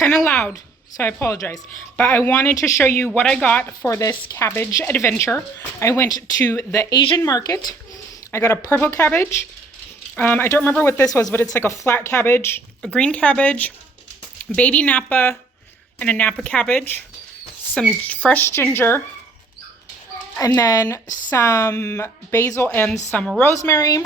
kind of loud, so I apologize. But I wanted to show you what I got for this cabbage adventure. I went to the Asian market. I got a purple cabbage. I don't remember what this was, but it's like a flat cabbage, a green cabbage, baby Napa, and a Napa cabbage, some fresh ginger, and then some basil and some rosemary,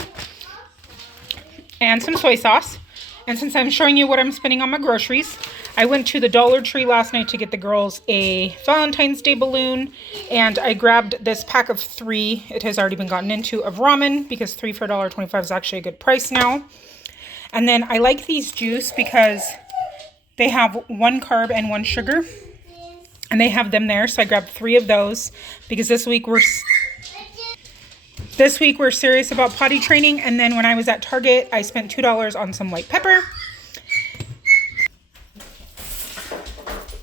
and some soy sauce. And since I'm showing you what I'm spending on my groceries, I went to the Dollar Tree last night to get the girls a Valentine's Day balloon, and I grabbed this pack of 3, it has already been gotten into, of ramen, because 3 for $1.25 is actually a good price now. And then I like these juice because they have 1 carb and 1 sugar, and they have them there, so I grabbed 3 of those, because this week we're serious about potty training. And then when I was at Target, I spent $2 on some white pepper.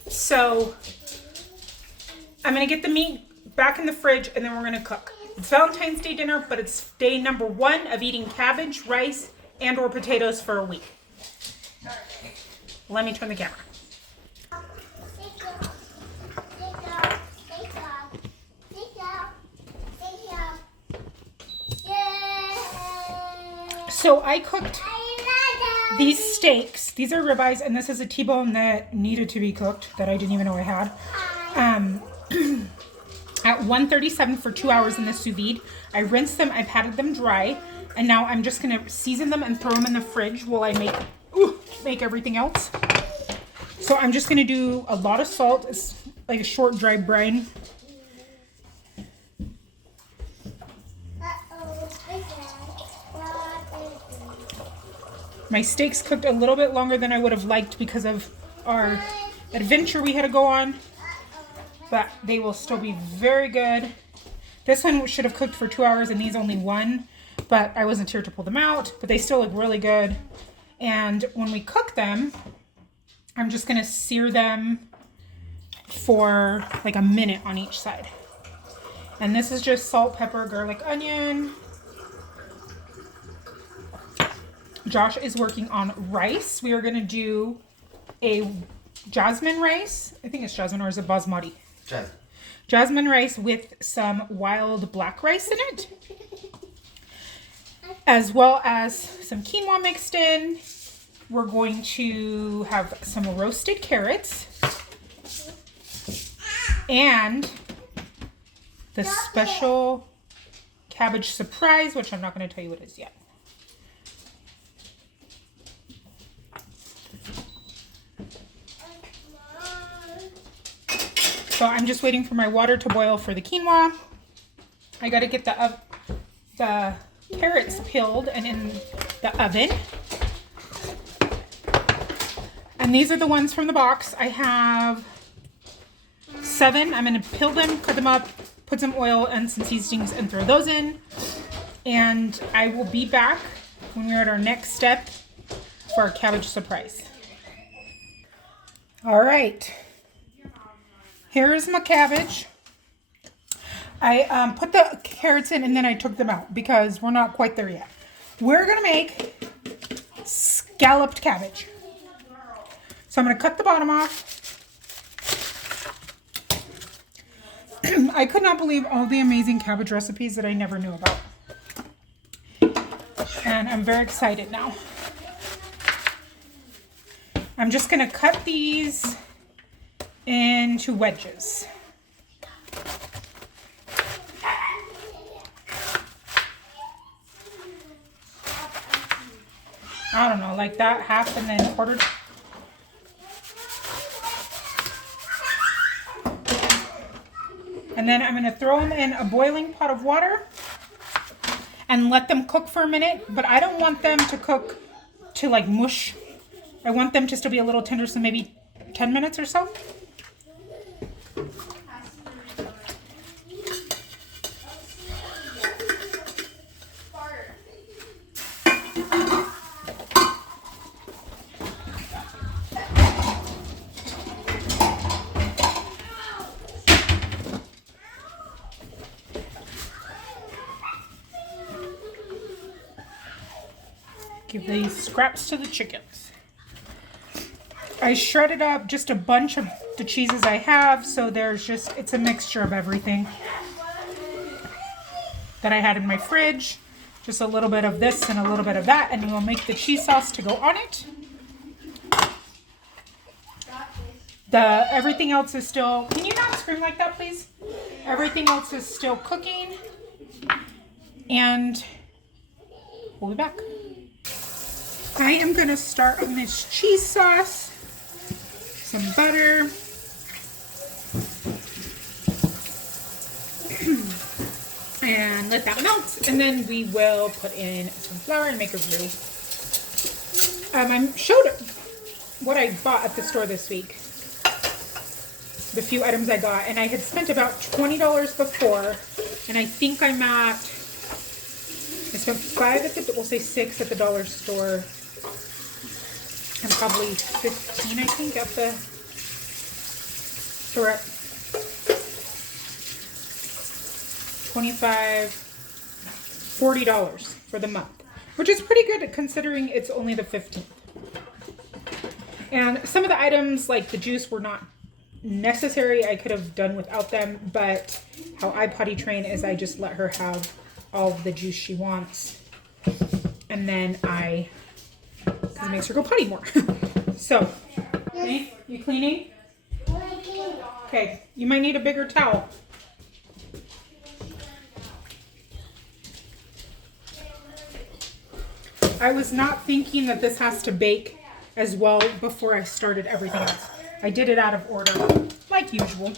So I'm going to get the meat back in the fridge, and then we're going to cook. It's Valentine's Day dinner, but it's day number 1 of eating cabbage, rice, and or potatoes for a week. Let me turn the camera. So I cooked these steaks. These are ribeyes, and this is a T-bone that needed to be cooked that I didn't even know I had. At 137 for 2 hours in the sous vide. I rinsed them, I patted them dry, and now I'm just gonna season them and throw them in the fridge while I make everything else. So I'm just gonna do a lot of salt. It's like a short dry brine. My steaks cooked a little bit longer than I would have liked because of our adventure we had to go on, but they will still be very good. This one should have cooked for 2 hours and these only 1, but I wasn't here to pull them out, but they still look really good. And when we cook them, I'm just gonna sear them for like a minute on each side. And this is just salt, pepper, garlic, onion. Josh is working on rice. We are going to do a jasmine rice. I think it's jasmine, or is it basmati? Jasmine. Jasmine rice with some wild black rice in it, as well as some quinoa mixed in. We're going to have some roasted carrots and the special cabbage surprise, which I'm not going to tell you what it is yet. So I'm just waiting for my water to boil for the quinoa. I got to get the carrots peeled and in the oven. And these are the ones from the box. I have 7. I'm going to peel them, cut them up, put some oil and some seasonings and throw those in. And I will be back when we're at our next step for our cabbage surprise. All right. Here's my cabbage. I put the carrots in and then I took them out because we're not quite there yet. We're going to make scalloped cabbage. So I'm going to cut the bottom off. I could not believe all the amazing cabbage recipes that I never knew about. And I'm very excited now. I'm just going to cut these into wedges. I don't know, like that, half and then quartered. And then I'm going to throw them in a boiling pot of water and let them cook for a minute. But I don't want them to cook to like mush. I want them to still be a little tender, so maybe 10 minutes or so. Give these scraps to the chickens. I shredded up just a bunch of the cheeses I have, so it's a mixture of everything that I had in my fridge. Just a little bit of this and a little bit of that, and we'll make the cheese sauce to go on it. Everything else is still, can you not scream like that, please? Everything else is still cooking, and we'll be back. I am gonna start on this cheese sauce, some butter, and let that melt, and then we will put in some flour and make a roux. I showed what I bought at the store this week, the few items I got, and I had spent about $20 before, and I think I spent we'll say $6 at the dollar store, and probably $15, I think, at the store. $25, $40 for the month, which is pretty good considering it's only the 15th. And some of the items like the juice were not necessary. I could have done without them, but how I potty train is I just let her have all of the juice she wants, and then because it makes her go potty more. So, okay, you cleaning? Okay, you might need a bigger towel. I was not thinking that this has to bake as well before I started everything else. I did it out of order, like usual.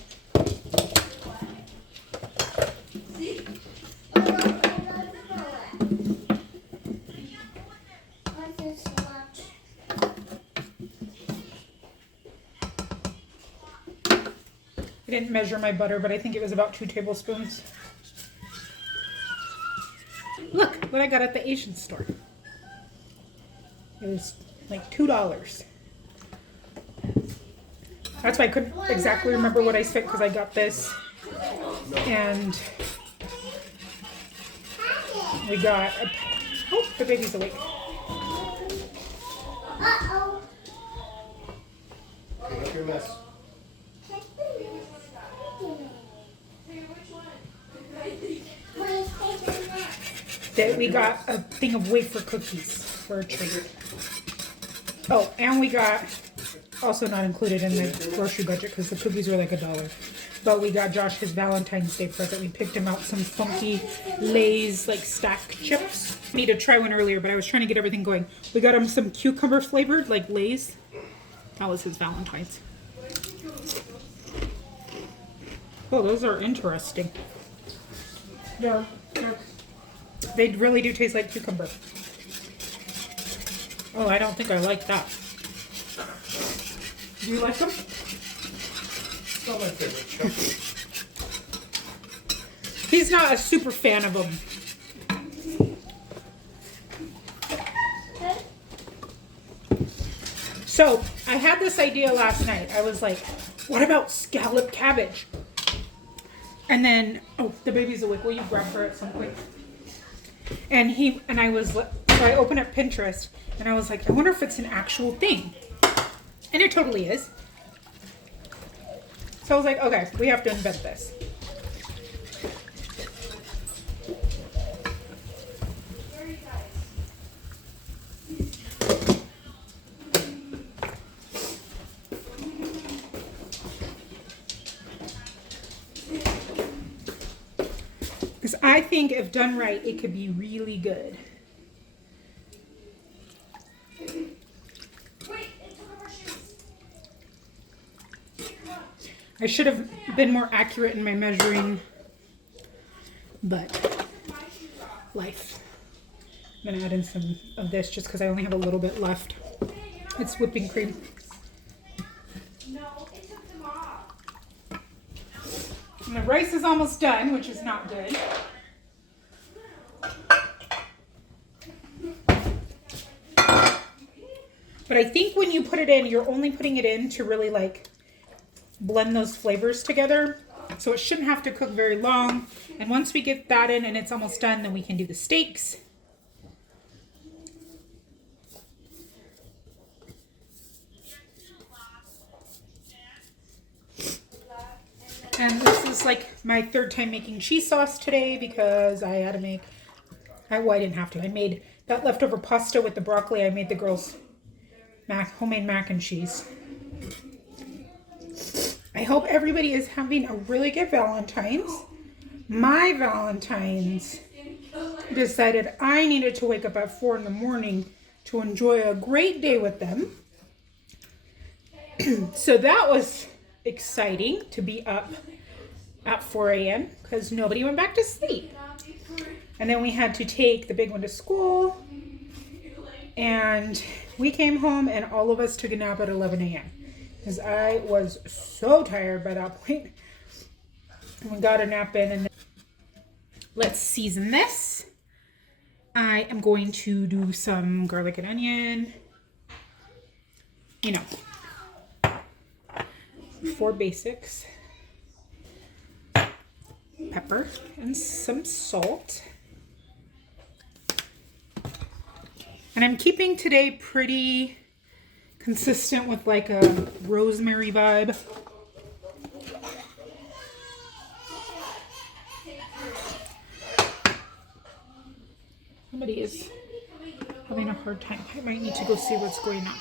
I didn't measure my butter, but I think it was about 2 tablespoons. Look what I got at the Asian store. It was like $2. That's why I couldn't exactly remember what I spent, because I got this, and we got oh, the baby's awake. Uh-oh. Clean up your mess. That we got a thing of wafer cookies for a treat. Oh, and we got, also not included in the grocery budget because the cookies were like $1, but we got Josh his Valentine's Day present. We picked him out some funky Lay's like stack chips. I need to try one earlier, but I was trying to get everything going. We got him some cucumber flavored like Lay's. That was his Valentine's. Oh, those are interesting. Yeah. They really do taste like cucumber. Oh, I don't think I like that. Do you like them? It's not my favorite chip. He's not a super fan of them. So, I had this idea last night. I was like, what about scallop cabbage? And then, oh, the baby's awake. Will you grab her at some point? And so I opened up Pinterest and I was like, I wonder if it's an actual thing. And it totally is. So I was like, okay, we have to invent this. Because I think if done right, it could be really good. I should have been more accurate in my measuring, but life. I'm going to add in some of this just because I only have a little bit left. It's whipping cream. And the rice is almost done, which is not good. But I think when you put it in, you're only putting it in to really like blend those flavors together. So it shouldn't have to cook very long. And once we get that in and it's almost done, then we can do the steaks. it's like my third time making cheese sauce today because I had to make, well, I didn't have to. I made that leftover pasta with the broccoli. I made the girls homemade mac and cheese. I hope everybody is having a really good Valentine's. My Valentine's decided I needed to wake up at 4 in the morning to enjoy a great day with them. So that was exciting to be up at 4 a.m. because nobody went back to sleep. And then we had to take the big one to school. And we came home and all of us took a nap at 11 a.m. because I was so tired by that point. We got a nap in. And let's season this. I am going to do some garlic and onion. You know, 4 basics. Pepper and some salt. And I'm keeping today pretty consistent with like a rosemary vibe. Somebody is having a hard time. I might need to go see what's going on.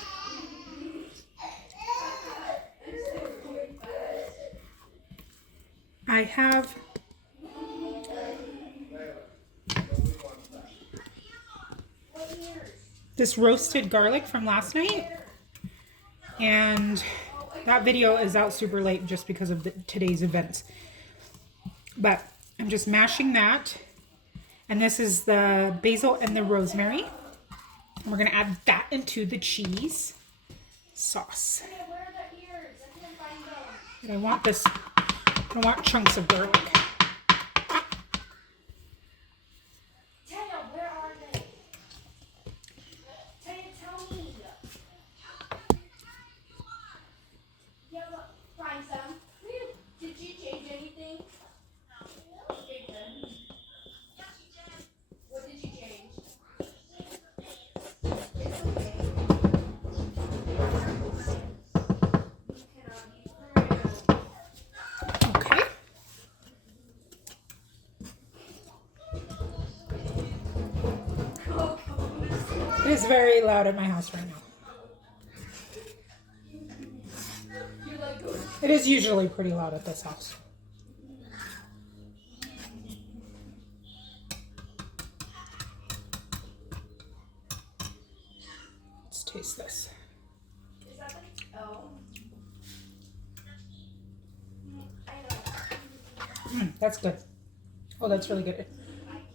I have this roasted garlic from last night, and that video is out super late just because of today's events. But I'm just mashing that, and this is the basil and the rosemary. And we're gonna add that into the cheese sauce. And I want chunks of garlic. It is very loud at my house right now. It is usually pretty loud at this house. Let's taste this. That's good. Oh, that's really good.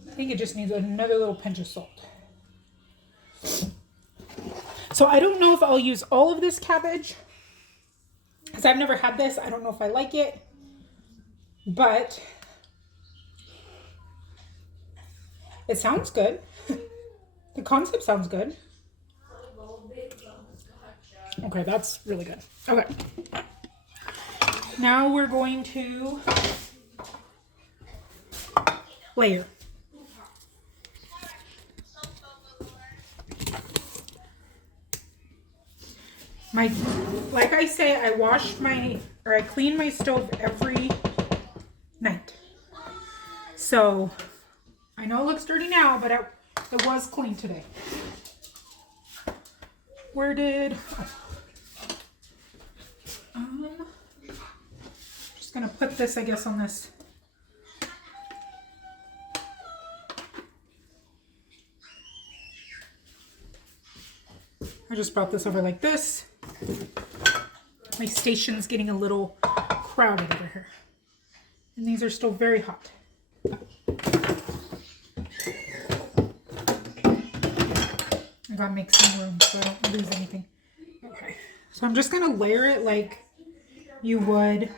I think it just needs another little pinch of salt. So I don't know if I'll use all of this cabbage because I've never had this. I don't know if I like it, but it sounds good. The concept sounds good. Okay, that's really good. Okay. Now we're going to layer. Like I say, I clean my stove every night. So I know it looks dirty now, but it was clean today. Just gonna put this, I guess, on this. I just brought this over like this. My station's getting a little crowded over here. And these are still very hot. I gotta make some room so I don't lose anything. Okay, so I'm just gonna layer it like you would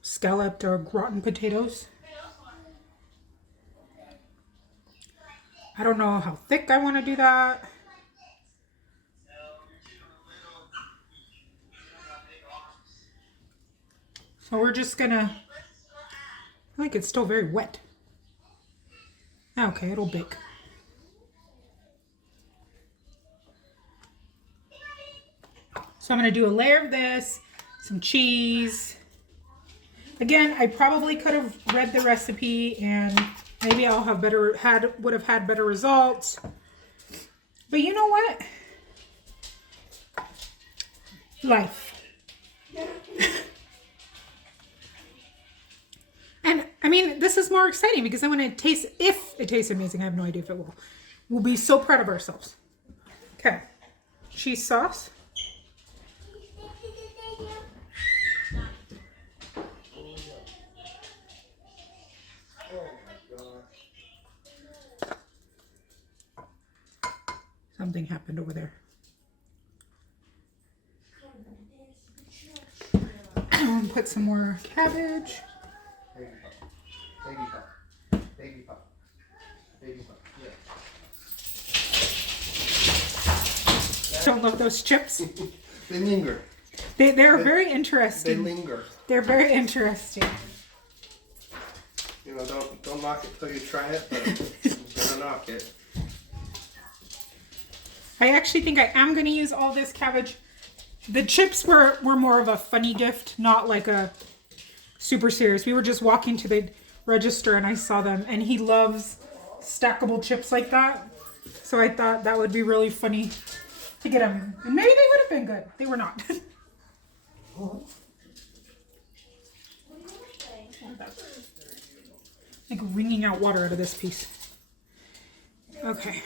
scalloped or gratin potatoes. I don't know how thick I want to do that. So we're just gonna, I feel like it's still very wet. Okay, it'll bake. So I'm gonna do a layer of this, some cheese. Again, I probably could have read the recipe and maybe I'll have would have had better results. But you know what? Life. And I mean, this is more exciting because I want to taste, if it tastes amazing, I have no idea if it will. We'll be so proud of ourselves. Okay. Cheese sauce. Something happened over there. Put some more cabbage. Baby pop. Baby pop. Baby pop. Yeah. Don't love those chips. They linger. They're very interesting. They linger. They're very interesting. You know, don't knock it till you try it, but I'm gonna knock it. I actually think I am going to use all this cabbage. The chips were more of a funny gift, not like a super serious. We were just walking to the register and I saw them, and he loves stackable chips like that. So I thought that would be really funny to get him. And maybe they would have been good. They were not. Like wringing out water out of this piece. Okay.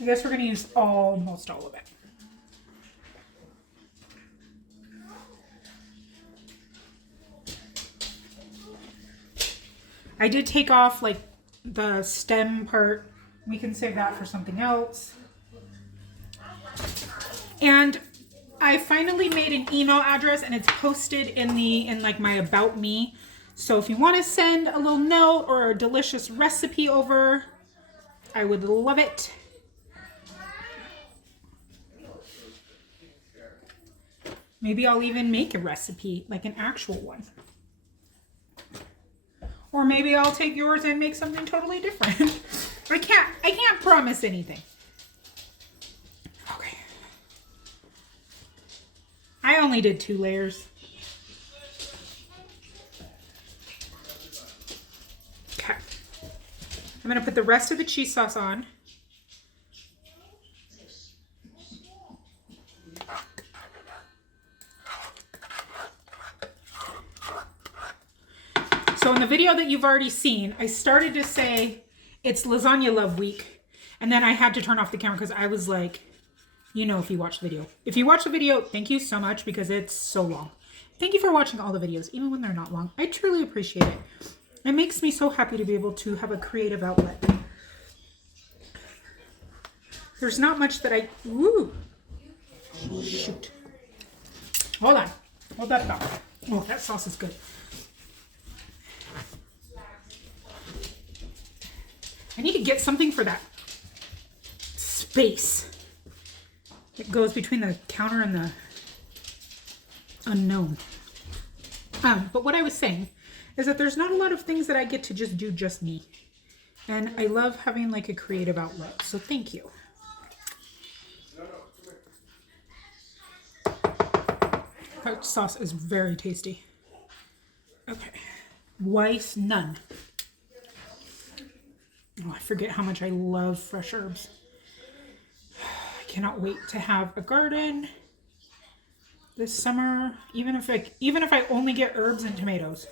I guess we're going to use almost all of it. I did take off like the stem part. We can save that for something else. And I finally made an email address and it's posted in like my about me. So if you want to send a little note or a delicious recipe over, I would love it. Maybe I'll even make a recipe, like an actual one. Or maybe I'll take yours and make something totally different. I can't promise anything. Okay. I only did 2 layers. Okay. I'm gonna put the rest of the cheese sauce on. So in the video that you've already seen, I started to say it's lasagna love week. And then I had to turn off the camera because I was like, you know, if you watch the video. If you watch the video, thank you so much because it's so long. Thank you for watching all the videos, even when they're not long. I truly appreciate it. It makes me so happy to be able to have a creative outlet. There's not much that I... Ooh. Shoot. Hold on. Hold that thought. Oh, that sauce is good. I need to get something for that space that goes between the counter and the unknown. But what I was saying is that there's not a lot of things that I get to just do just me. And I love having like a creative outlet. So thank you. That sauce is very tasty. Okay. Weiss none. Oh, I forget how much I love fresh herbs. I cannot wait to have a garden this summer, even if I only get herbs and tomatoes.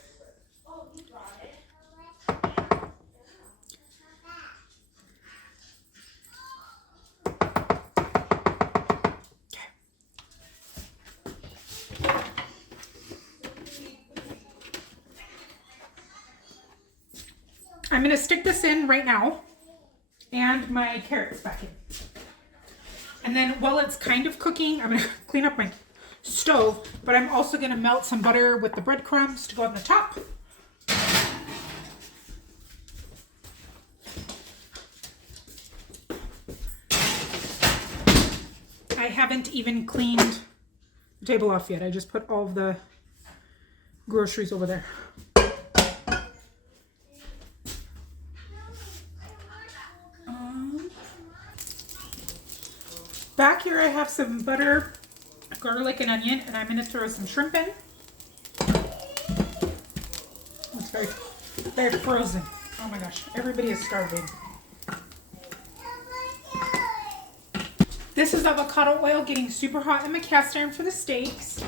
I'm going to stick this in right now and my carrots back in. And then while it's kind of cooking, I'm going to clean up my stove, but I'm also going to melt some butter with the breadcrumbs to go on the top. I haven't even cleaned the table off yet. I just put all of the groceries over there. Back here I have some butter garlic and onion, and I'm going to throw some shrimp in. It's very frozen. Oh my gosh, everybody is starving. This is avocado oil getting super hot in my cast iron for the steaks.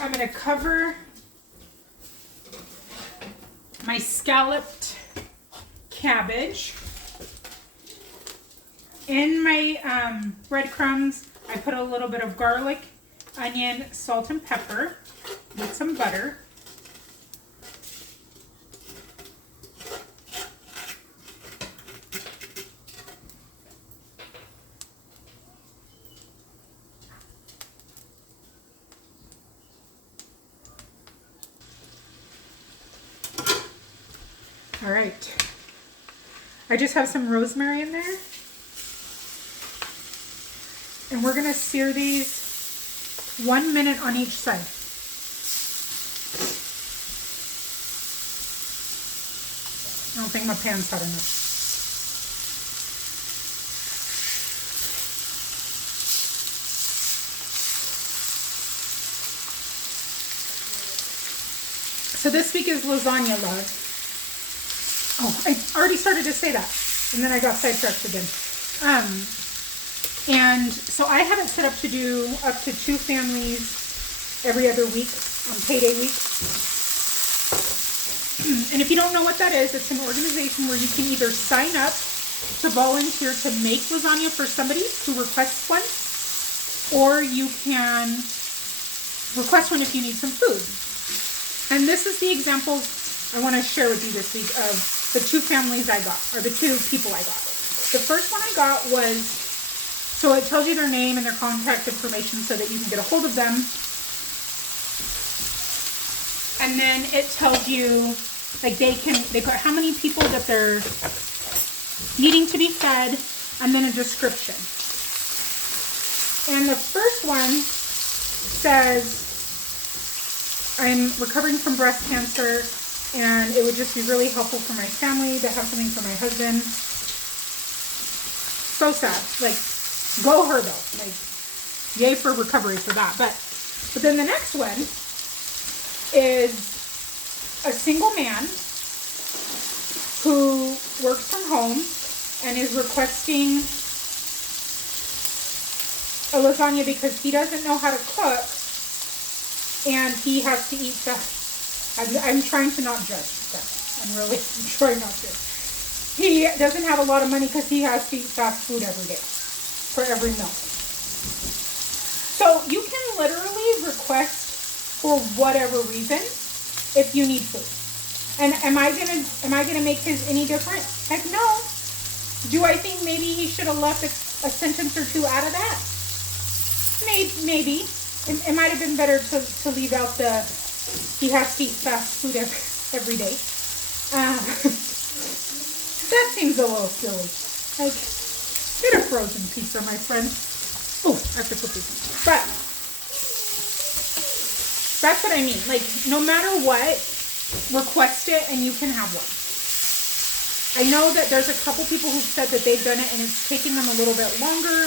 I'm going to cover my scalloped cabbage. In my breadcrumbs, I put a little bit of garlic, onion, salt, and pepper with some butter. All right, I just have some rosemary in there. And we're gonna sear these 1 minute on each side. I don't think my pan's hot enough. So this week is lasagna love. Oh, I already started to say that, and then I got sidetracked again. And so I have it set up to do up to 2 families every other week on payday week. And if you don't know what that is, it's an organization where you can either sign up to volunteer to make lasagna for somebody who requests one, or you can request one if you need some food. And this is the example I want to share with you this week of the 2 families I got, or the 2 people I got. The first one I got was, so it tells you their name and their contact information so that you can get a hold of them. And then it tells you, like they put how many people that they're needing to be fed, and then a description. And the first one says, I'm recovering from breast cancer, and it would just be really helpful for my family to have something for my husband. So sad. Like, go her though. Like, yay for recovery for that. But then the next one is a single man who works from home and is requesting a lasagna because he doesn't know how to cook and he has to eat fast. I'm trying to not judge that. I'm really trying not to. He doesn't have a lot of money because he has to eat fast food every day for every meal. So you can literally request for whatever reason if you need food. And am I gonna make his any different? Heck no. Do I think maybe he should have left a sentence or 2 out of that? Maybe. It might have been better to leave out the he has to eat fast food every day. That seems a little silly. Like, get a frozen pizza, my friend. Oh, I have to put this in. But that's what I mean. Like, no matter what, request it and you can have one. I know that there's a couple people who've said that they've done it and it's taking them a little bit longer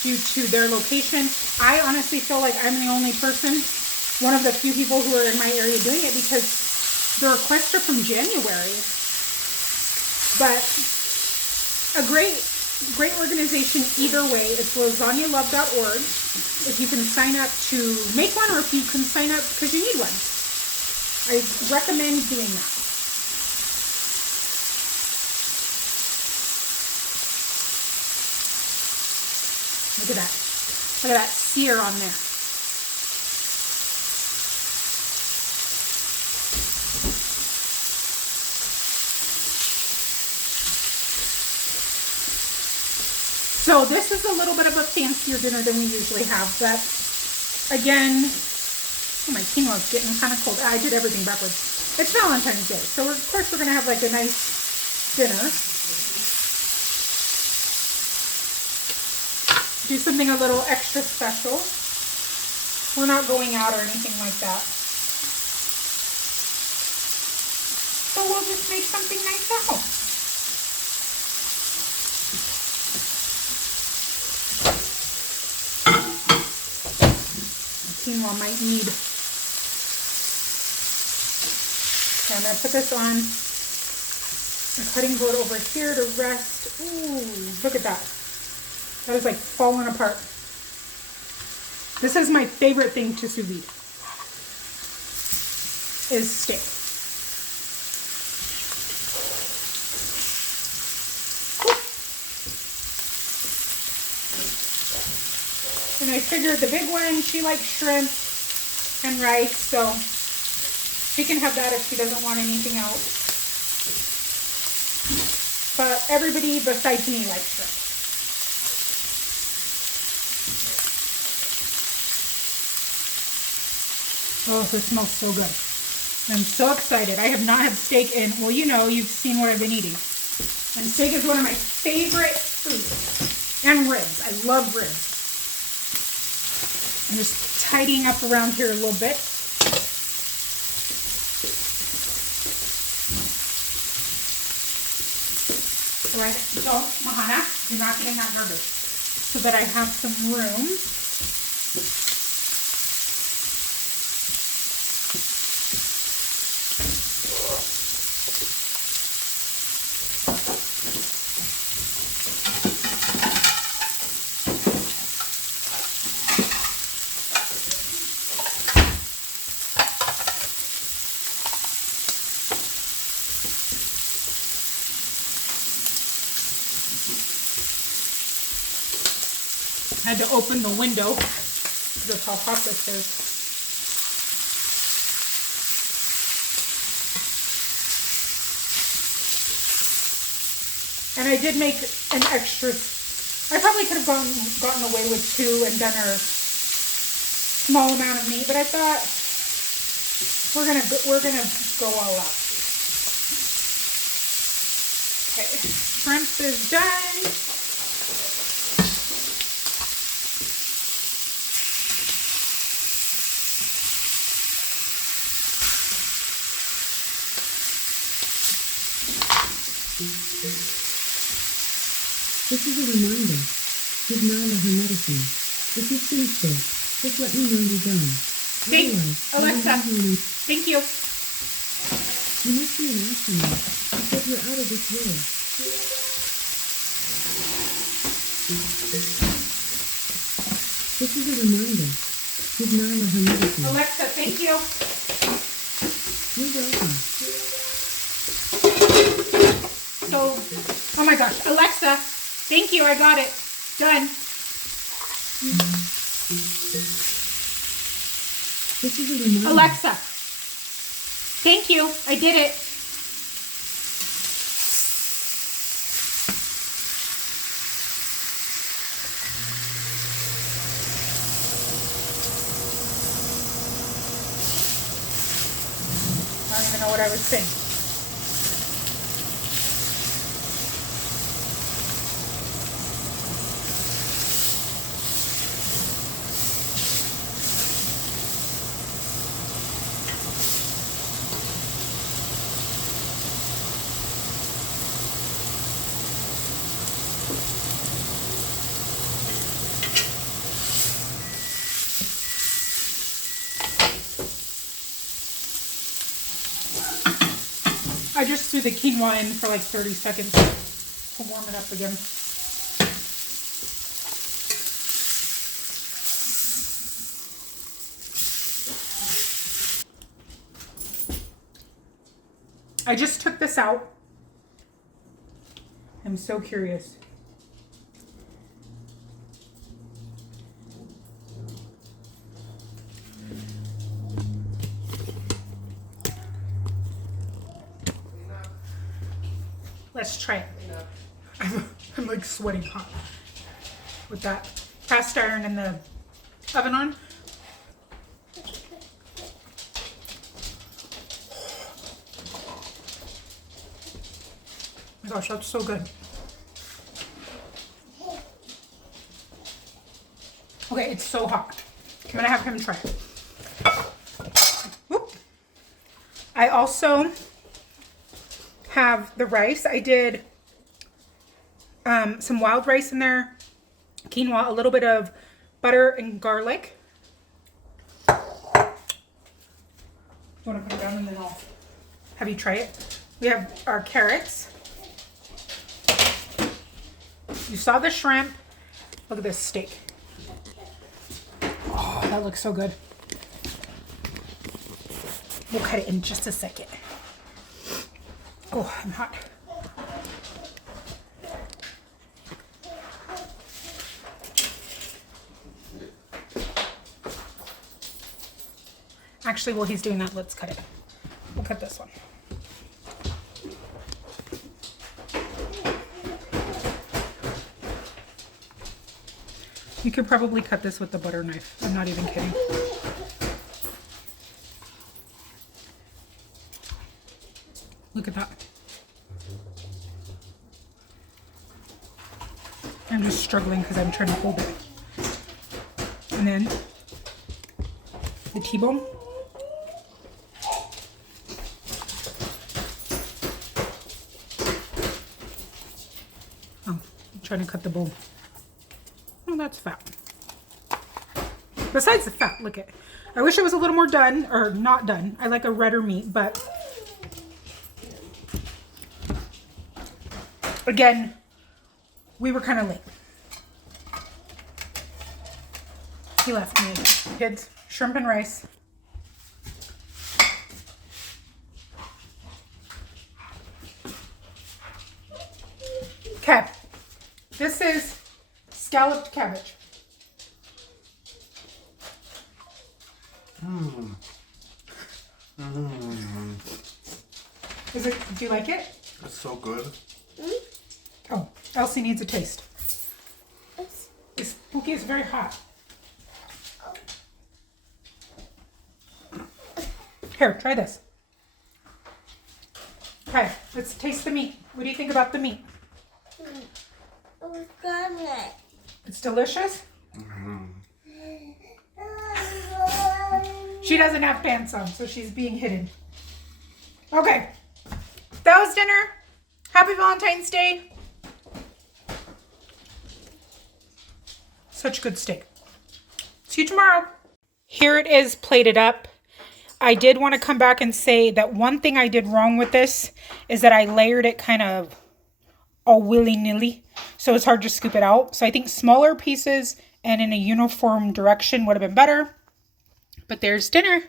due to their location. I honestly feel like I'm the only person, one of the few people who are in my area doing it, because the requests are from January. But a great organization either way. It's lasagnalove.org. If you can sign up to make one, or if you can sign up because you need one. I recommend doing that. Look at that. Look at that sear on there. So this is a little bit of a fancier dinner than we usually have, but again, oh, my quinoa is getting kind of cold. I did everything backwards. It's Valentine's Day, so of course we're going to have like a nice dinner. Do something a little extra special. We're not going out or anything like that. So we'll just make something nice at home. quinoa might need. Okay, I'm going to put this on the cutting board over here to rest. Ooh, look at that. That is like falling apart. This is my favorite thing to sous vide, is steak. And I figured the big one, she likes shrimp and rice, so she can have that if she doesn't want anything else. But everybody besides me likes shrimp. Oh, this smells so good. I'm so excited. I have not had steak in, well, you know, you've seen what I've been eating. And steak is one of my favorite foods. And ribs. I love ribs. I'm just tidying up around here a little bit. So don't, Mahana, you're not getting that garbage. So that I have some room. I had to open the window because of how hot this is. And I did make an extra. I probably could have gotten away with 2 and done a small amount of meat, but I thought we're gonna go all out. Okay, shrimp is done. This is a reminder. Give Nyla her medicine. If you finish this, just let me know you're done. Thanks, Alexa. Thank you. You must be an astronaut because you're out of this world. This is a reminder. Give Nyla her medicine. Alexa, thank you. You're welcome. So, oh my gosh, Alexa, thank you, I got it. Done. This is a reminder. Alexa, thank you, I did it. I don't even know what I was saying. I just threw the quinoa in for like 30 seconds to warm it up again. I just took this out. I'm so curious. Let's try it. I'm like sweating hot with that cast iron in the oven on. Oh my gosh, that's so good. Okay, it's so hot. I'm gonna have him try it. Whoop. I also have the rice. I did some wild rice in there, quinoa, a little bit of butter and garlic. You want to put it down and then I'll have you try it? We have our carrots. You saw the shrimp. Look at this steak. Oh, that looks so good. We'll cut it in just a second. Oh, I'm hot. Actually, while he's doing that, let's cut it. We'll cut this one. You could probably cut this with the butter knife. I'm not even kidding. Look at that. I'm just struggling because I'm trying to hold it. And then the T-bone. Oh, I'm trying to cut the bone. Oh, that's fat. Besides the fat, look at it. I wish it was a little more done, or not done. I like a redder meat, but again, we were kind of late. He left me again. Kids, shrimp and rice. Okay, this is scalloped cabbage. Is it? Do you like it? It's so good. Oh, Elsie needs a taste. This cookie is very hot. Here, try this. Okay, let's taste the meat. What do you think about the meat? It's delicious? She doesn't have pants on, so she's being hidden. Okay, that was dinner. Happy Valentine's Day. Such good steak. See you tomorrow. Here it is plated up. I did want to come back and say that one thing I did wrong with this is that I layered it kind of all willy-nilly, so it's hard to scoop it out. So I think smaller pieces and in a uniform direction would have been better. But there's dinner.